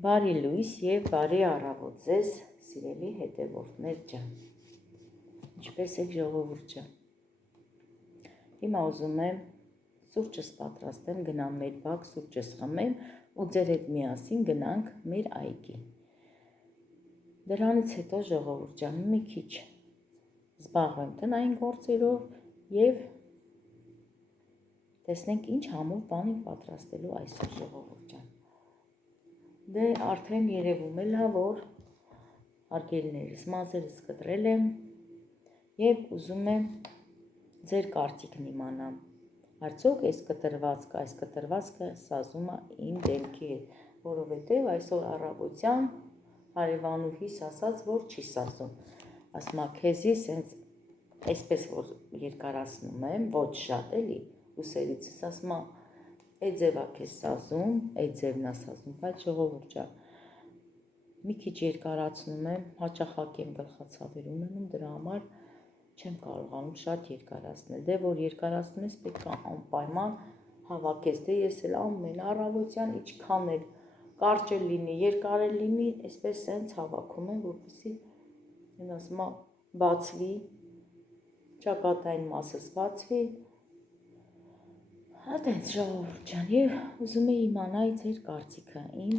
Բարի լույս և բարի առավոտ ձեզ, սիրելի հետևորդներ ջան, ինչպես եք ժողովուրդ ջան։ Հիմա ուզում եմ սուրճս պատրաստեմ, գնամ մեր բակ, սուրճս խմեմ ու ձեր հետ միասին գնանք մեր այգի։ Դրանից հետո ժողովուրդ ջան, մի քիչ զբաղվեմ տնային գործերով և տեսնենք ինչ համով բան ենք պատրաստելու այսօր ժողովուրդ ջան։ Դե արդեն երևում է լավ, որ հարգելիներս մազերս կտրել եմ և ուզում եմ ձեր կարծիքն իմանամ, արդյոք այս կտրվածքը սազում է իմ դեմքի հետ, որովհետև այսօր առավոտյան հարևանուհիս ասաց, որ չի սազում, ասում է քեզի սենց այսպես որ երկարացնում եմ, ոչ շատ էլի, ուսերիցս ասում է այդ ձևա քեզ սազում, այդ ձևն է սազում, բայց ժողովուրդ ջան, մի քիչ երկարացնում եմ, հաճախակ եմ գլխացավեր ունենում, դրա համար չեմ կարողանում շատ երկարացնել, դե որ երկարացնում ես պետք է անպայման հավաքես, դե ես էլ ամեն առավոտյան ինչքան էլ կարճ էլ լինի, երկար էլ լինի, այսպես սենց հավաքում եմ, որպեսզի ասում է բացվի, ճակատային մասս բացվի, Հատենց ժողովուրդ ջան, և ուզում էի իմանալ ձեր կարծիքը իմ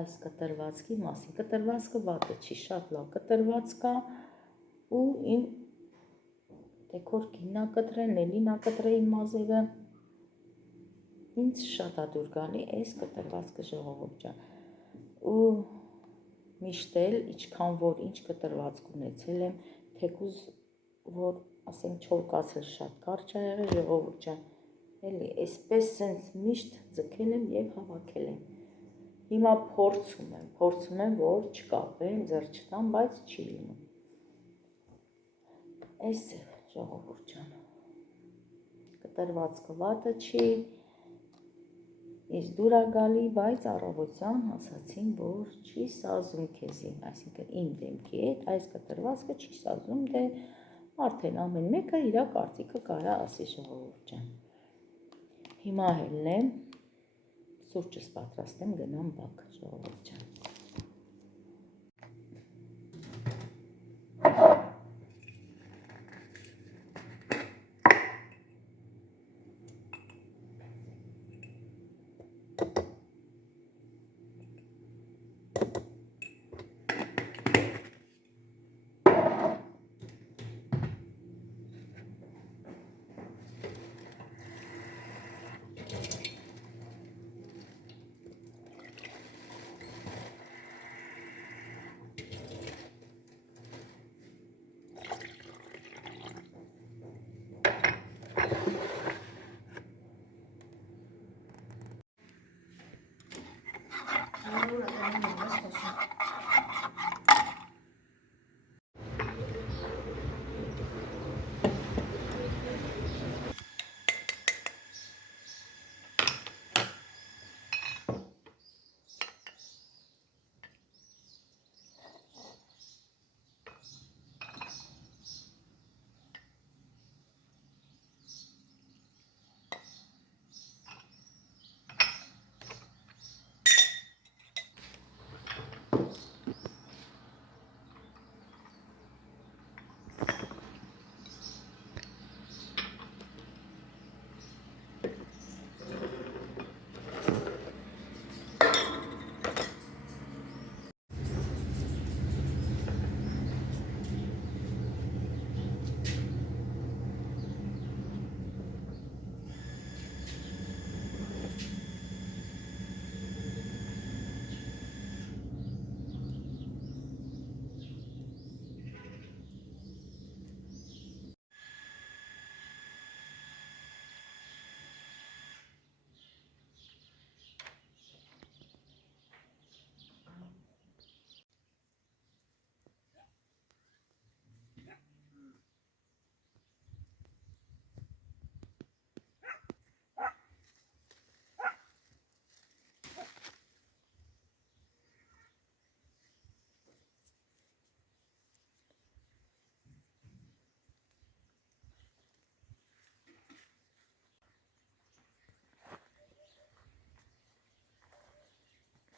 այս կտրվածքի մասին, կտրվածքը վատը չի, շատ լավ կտրվածք է ու իմ դեքոր կիննա կտրեն, էլինա կտրե իմ մազերը, ինձ շատ է դուր գալի այս կտրվածքը ժողովուրդ ջան, ու միշտ էլ ինչքան որ ինչ կտրվածք ունեցել եմ, թեկուզ որ ասենք չորկացել շատ կարճ է եղել ժողովուրդ ջան, էլի այսպես սենց միշտ ձգել եմ և հավաքել եմ, հիմա փորձում եմ, որ չկապեմ, ձեռ չտամ, բայց չի լինում, այս ձև ժողովուրդ ջան, կտրվածքը վատը չի, ինձ դուր է գալի, բայց առավոտյան ասացին, որ չի սազում քեզի, այսինքն իմ դեմքի հետ, այս կտրվածքը չի սազում, դե արդեն ամեն մեկը իր կարծիքը կարա ասի ժողովուրդ ջան, հիմա հելնեմ, սուրճս պատրաստեմ, գնամ բակ ժողովուրդ ջան։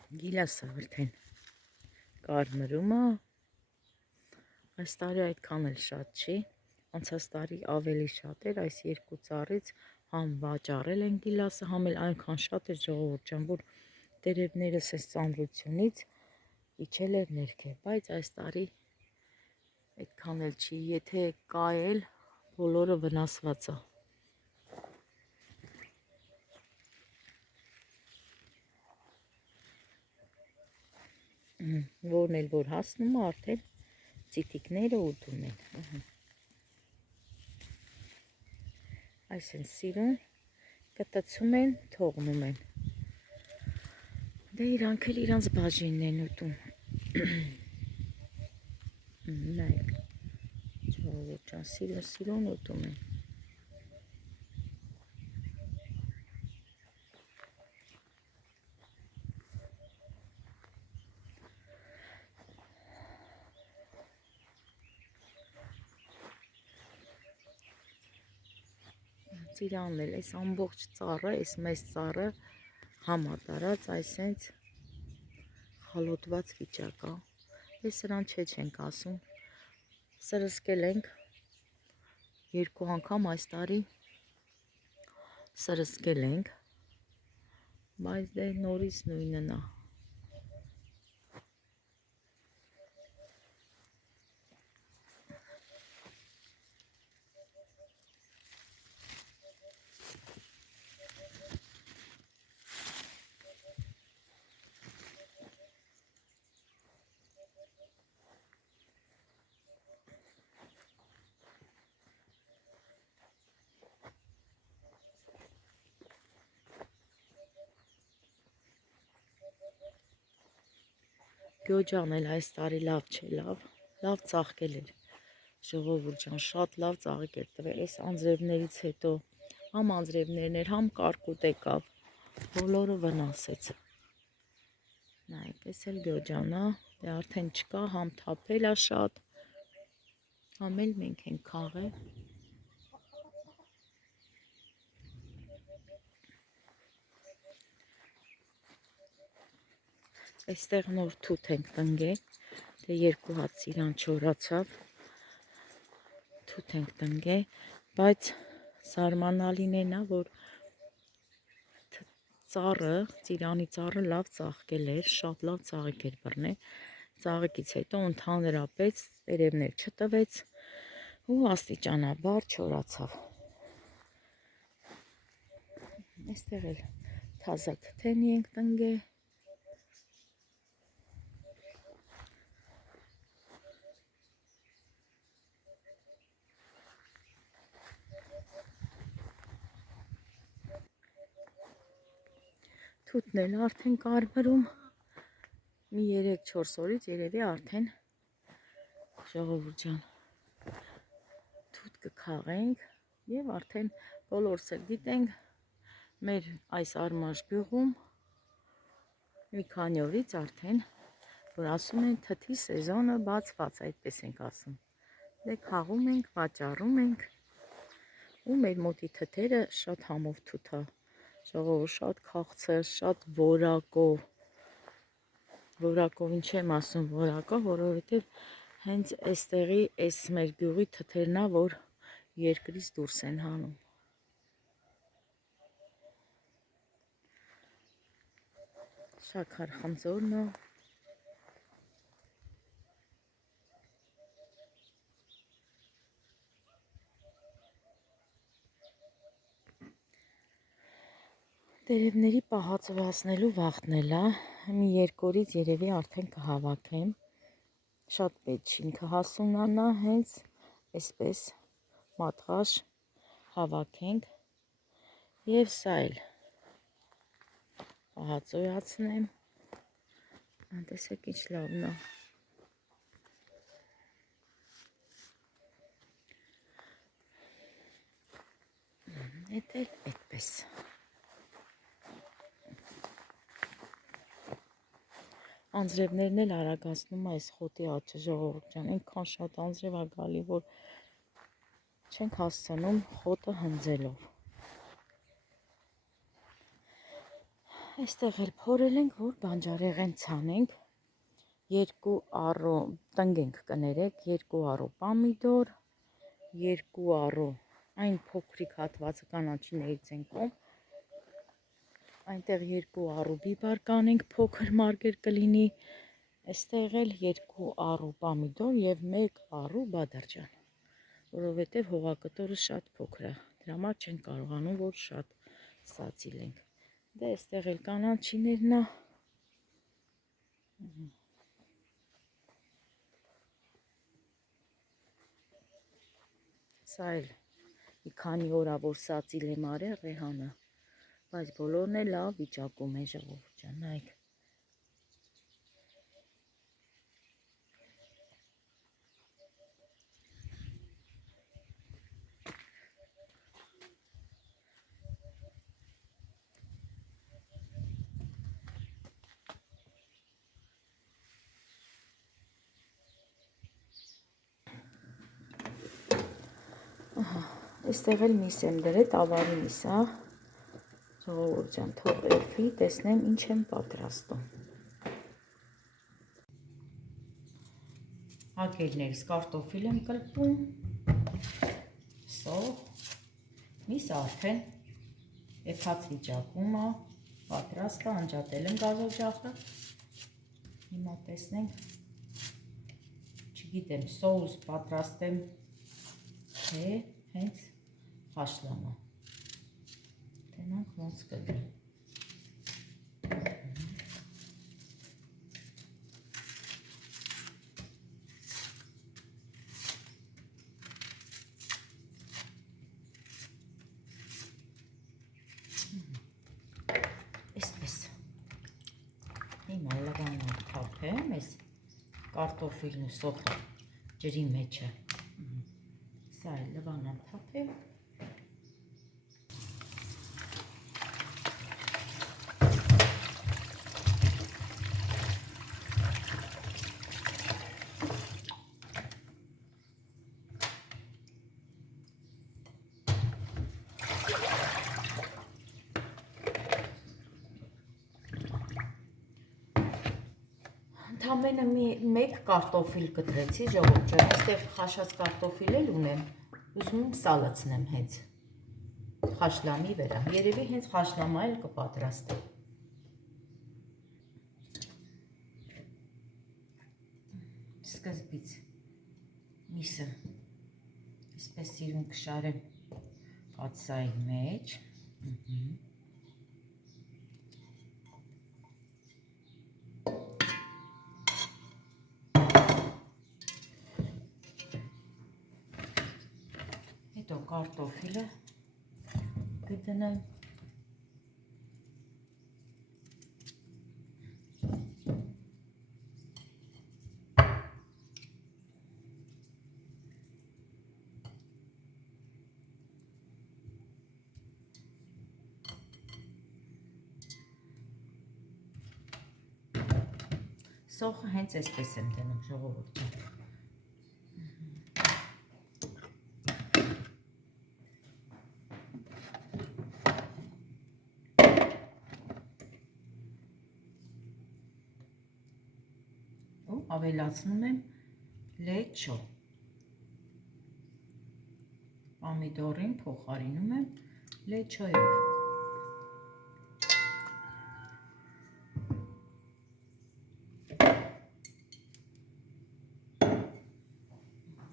Գիլասը արդեն կարմրում է, այս տարի այդքան էլ շատ չի, անցած տարի ավելի շատ էր, այս երկու ծառից համ վաճառել են գիլասը, համ էլ այնքան շատ էր ժողովուրդ ջան, որ տերևներս այս ծանրությունից իջել էր ներքև, բայց այս տարի այդքան էլ չի, եթե կա էլ բոլորը վնասված է։ Որն էլ որ հասնում է, արդեն ծիտիկները ուտում են։ Այս են սիրուն, կտցում են, թողնում են։ Դե իրանք էլ իրանց բաժինն են ուտում։ Նայեք, ժողովուրդ ջան, սիրուն ուտում են։ Ծիրանն էլ, այս ամբողջ ծառը, այս մեծ ծառը համատարած, այսենց խալոտված վիճակ է։ Դե սրան չենք ասում։ Սրսկել ենք 2 անգամ այս տարի սրսկել ենք, բայց դե նորից նույնն է։ Գյոջան էլ այս տարի լավ չէ, լավ ծաղկել էր, ժողովուրդ ջան, շատ լավ ծաղիկ էր տվել, այս անձրևներից հետո, համ անձրևներն էր, համ կարկուտ եկավ, բոլորը վնասեց։ Նայեք, այս էլ գյոջան է, դե արդեն չկա, համ թափել է շատ, համ էլ մենք ենք քաղել։ Այստեղ նոր թութ ենք տնկել, դե 2 հատ ծիրան չորացավ, թութ ենք տնկել, բայց զարմանալին են է, որ ծիրանի ծառը լավ ծաղկել էր, շատ լավ ծաղիկ էր բռնել, ծաղիկից հետո ընդհանրապես տերևներ չտվեց ու աստիճանաբար չորացավ։ Այստեղ էլ թազա թթենի ենք տնկել։ Թութն էլ արդեն կարմրում, մի 3-4 օրից երևի արդեն ժողովուրդ ջան թութ կքաղենք եւ արդեն բոլորս էլ գիտենք մեր այս Արմաշ գյուղում մի քանի օրից արդեն որ ասում են թթի սեզոնը բացված, այդպես ենք ասում։ Դե քաղում ենք, վաճառում ենք ու մեր մոտի թթերը շատ համով թութ է, ժողովուրդ, շատ քաղցր, շատ որակով, ինչ եմ ասում որակով, որովհետև հենց այստեղի այս մեր գյուղի թթերն է, որ երկրից դուրս են հանում։ Շաքար խնձորն է։ Տերևների պահածոյացնելու վախտն է, մի 2 օրից երևի արդեն կհավաքեմ, շատ պետք չի, ինքը հասունանա, հենց այսպես մատղաշ հավաքենք և սա էլ պահածոյացնեմ, տեսեք ինչ լավն է։ Էդ էլ այդպես։ Անձրևներն էլ արագացնում է այս խոտի աճը, ժողովուրդ ջան, այնքան շատ անձրև է գալի, որ չենք հասցնում խոտը հնձելով։ Այստեղ էլ փորել ենք, որ բանջարեղեն ցանենք, 2 առո տնգենք կներեք, 2 առո պամիդոր, 2 առո այն փոքրիկ հատվածը կանաչիներից են կոմ, այնտեղ 2 առո բիբար կանենք, փոքր մարգեր կլինի, այստեղ էլ 2 առո պամիդոր եւ 1 առո բադարջան, որովհետեւ հողակտորը շատ փոքր է, դրա համար չեն կարողանում, որ շատ սացիլենք։ Դե այստեղ էլ կանաչիներն է։ Սա էլ մի քանի օր է, որ սացիլ եմ արել ռեհանը, բայց բոլորն էլ լավ վիճակում է, ժողովուրդ ջան, նայեք։ Այստեղ էլ միս եմ դրել, ավարի միս, ժողովուրդ ջան, թող էլֆի, տեսնեմ ինչ եմ պատրաստում։ Հարգելիներս, կարտոֆիլ եմ կլպում, սող, միս արդեն էփած վիճակում է, պատրաստ է, անջատել եմ գազօջախը, հիմա տեսնենք, չգիտեմ, սոուս պատրաստեմ, թե հենց հաշլամա, տենանք ոնց կլի։ Այսպես, հիմա լավանան թափեմ, այս կարտոֆիլն ու սոխը ջրի մեջ է, սա էլ լավանան թափեմ, Ընդամենը մեկ կարտոֆիլ կտրեցի, ժողովուրդ ջան, այստեղ խաշած կարտոֆիլ էլ ունեմ, ուզում եմ սալացնեմ հենց խաշլամի վրա, երևի հենց խաշլամա էլ կպատրաստեմ։ Սկզբից միսը այսպես սիրուն կշարեմ կաթսայի մեջ, հետո կարտոֆիլը կդնեմ, սոխը հենց այսպես եմ դնում, ժողովուրդ ջան։ Ու ավելացնում եմ լեչո, պամիդորին փոխարինում եմ լեչոյով։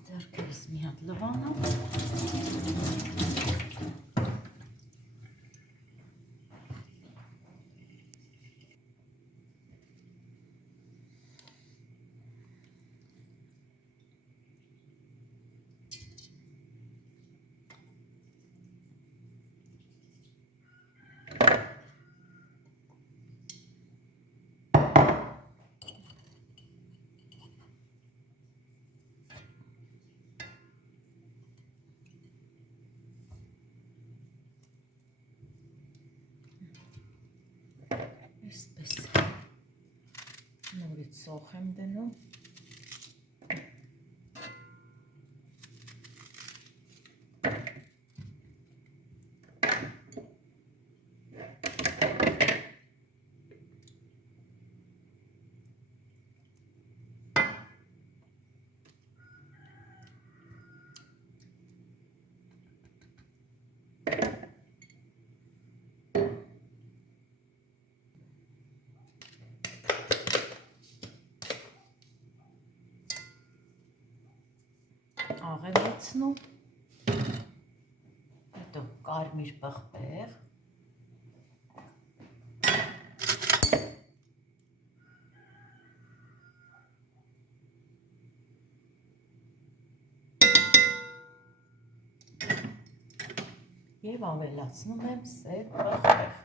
Ձեռքերս մի հատ լվանամ։ Այսպես նորից սոխ եմ դնում, ավելացնում, հետո կարմիր պղպեղ, և ավելացնում եմ սև պղպեղ։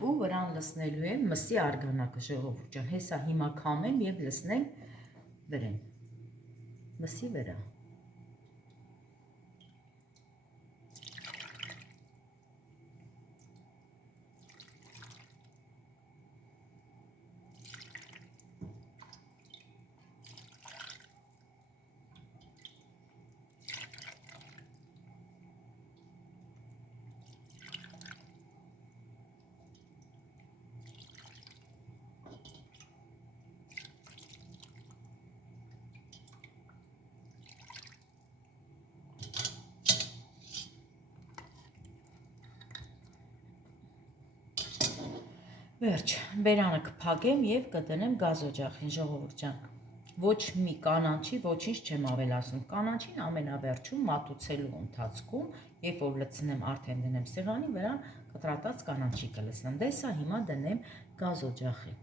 Ու վրան լցնելու եմ մսի արգանակը, ժողովուրդ ջան, հեսա հիմա քամեմ և լցնեմ վրան, մսի վրա։ Վերջ, բերանը կփակեմ և կդնեմ գազօջախին, ժողովուրդ ջան։ Ոչ մի կանաչի ոչինչ չեմ ավելացնում։ Կանաչին ամենավերջում մատուցելու ընթացքում, երբ որ լցնեմ, արդեն դնեմ սեղանի վրա, կտրատած կանաչի կլցնեմ։ Դե սա հիմա դնեմ գազօջախին։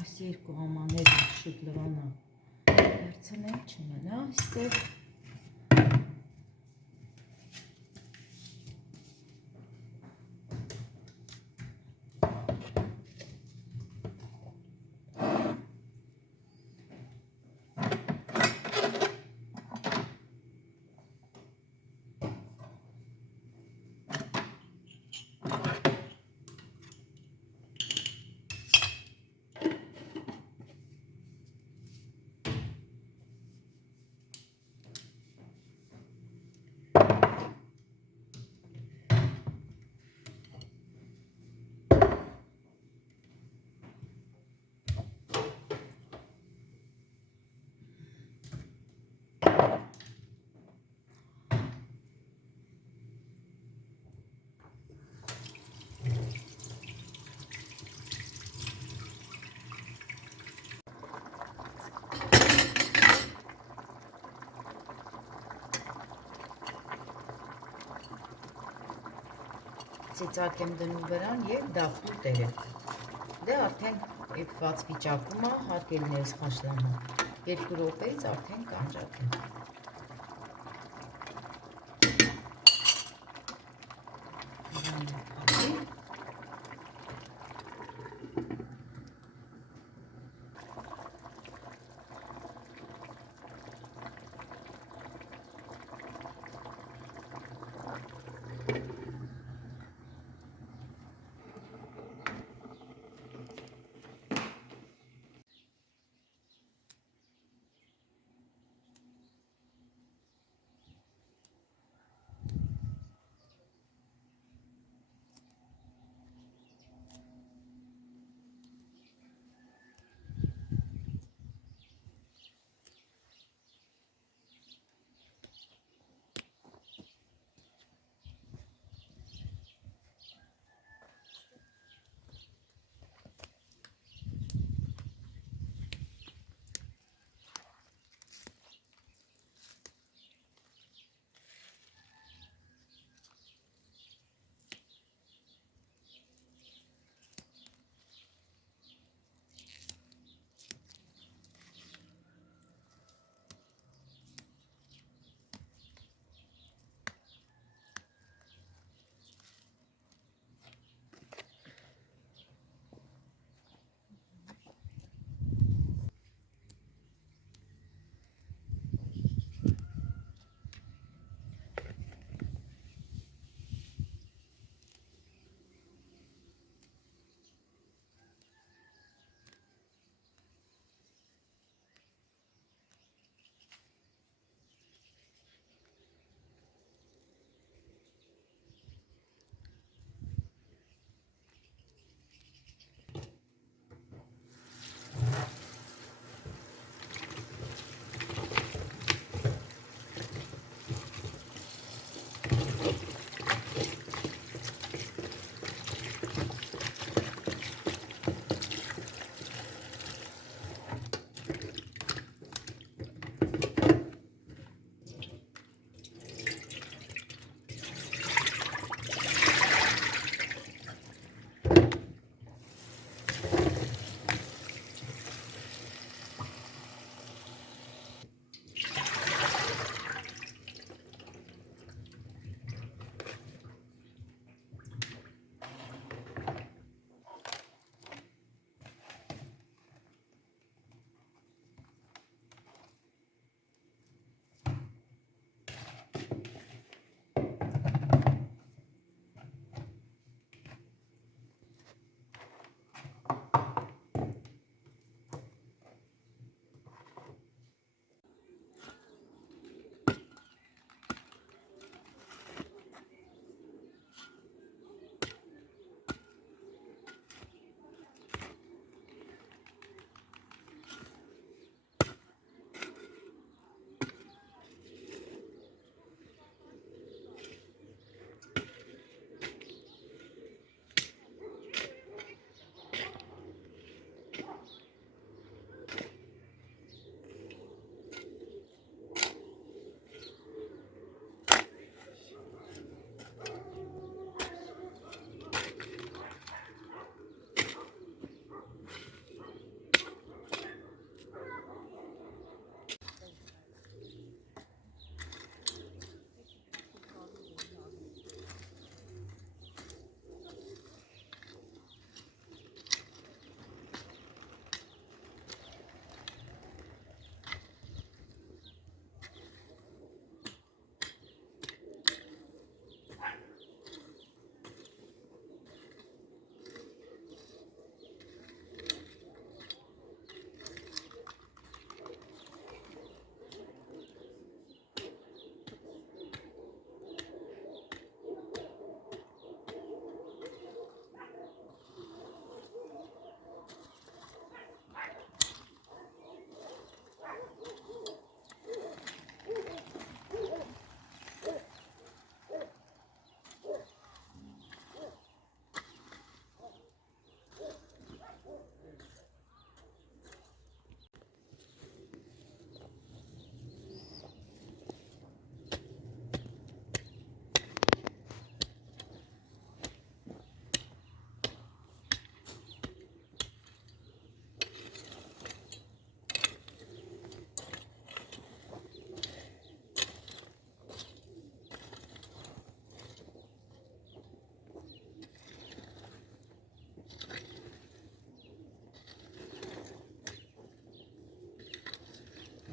Այս երկու համաները շուտ լվանա վերցնեմ, չմնա այստեղ։ Ծիծակ եմ դնում վրան և դաղտուտերը։ Դե արդեն եփված վիճակում է, հարգելիներս խաշլամա։ 2 րոպեից արդեն կանջատում։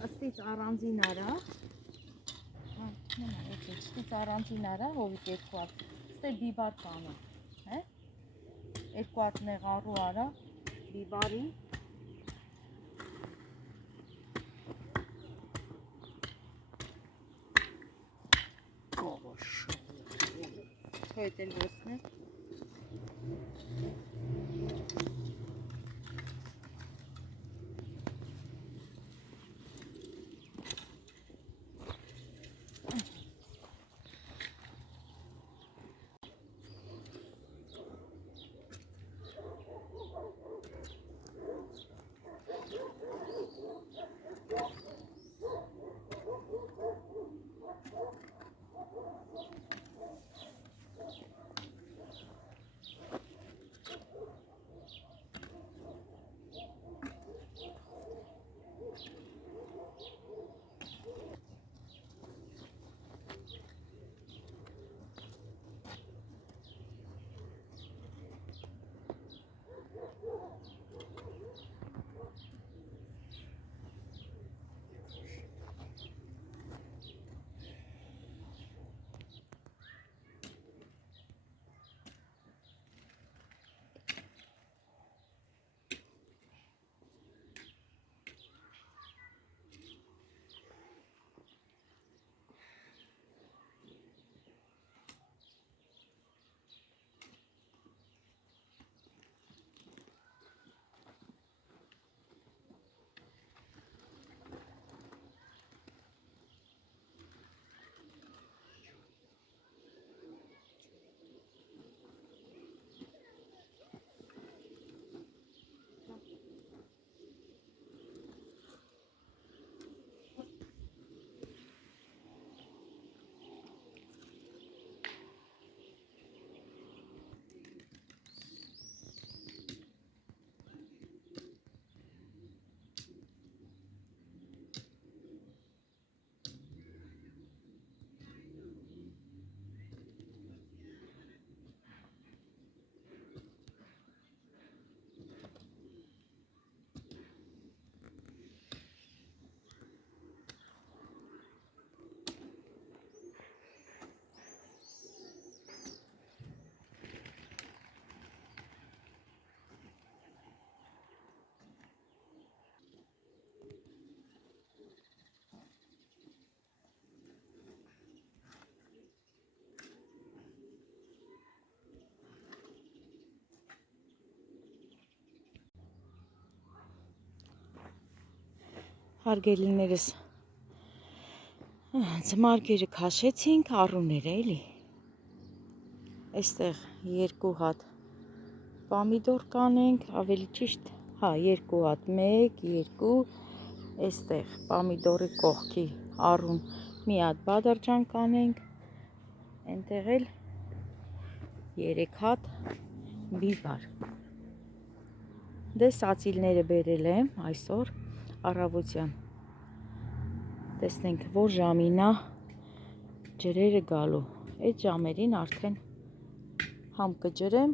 ըստից առանձին արա, ըստից առանձին արա, հովիտ երկու հատ, ստե բիբար կանա, երկու հատ նեղարու արա, բիբարի, Թոյտ էլ ոսն է, Հարգելիներս, ձմարգերը քաշեցինք, առուներ էլի, այստեղ երկու հատ պամիդոր կանենք, ավելի ճիշտ, երկու հատ, 1, 2, այստեղ պամիդորի կողքի առուն մի հատ բադարջան կանենք, այնտեղ էլ 3 հատ բիբար, դե սացիլները բերել եմ այսօր, առավոտյան տեսնենք որ ժամին է ջրերը գալու, այդ ժամերին արդեն համ կջրեմ,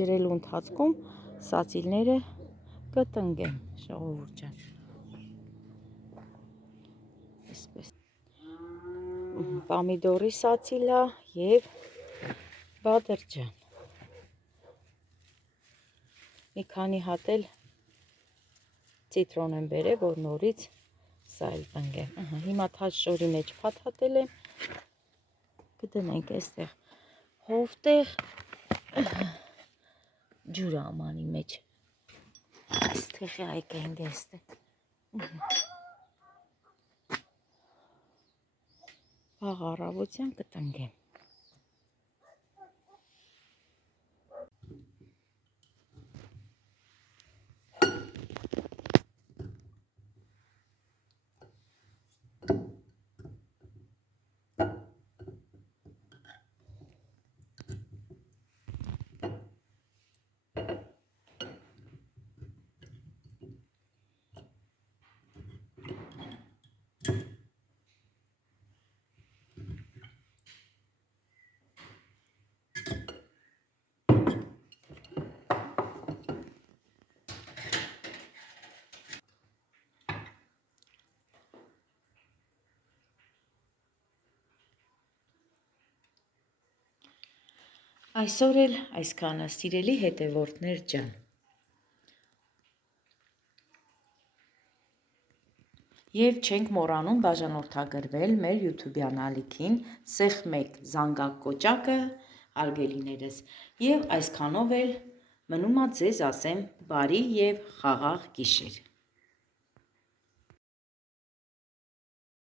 ջրելու ընթացքում սացիլները կտնկեմ, ժողովուրդ ջան, այսպես, պամիդորի սացիլա և բադրջան, մի քանի հատ էլ ցիտրոն եմ բերել, որ նորից սա էլ տնկեմ, հիմա թաց շորի մեջ փաթաթել եմ, կդնենք այստեղ հովտեղ, ջուրը ամանի մեջ, այստեղ է այկը ինգ այստեղ, վաղ առավոտյան կտնկեմ, Այսօր էլ այսքանը, սիրելի հետևորդներ ջան։ Եվ չենք մոռանում բաժանորդագրվել մեր YouTube-յան ալիքին Սեղմեք զանգակ կոճակը, արգելիներս, եւ այսքանով էլ մնում ա ձեզ ասեմ բարի եւ խաղաղ գիշեր։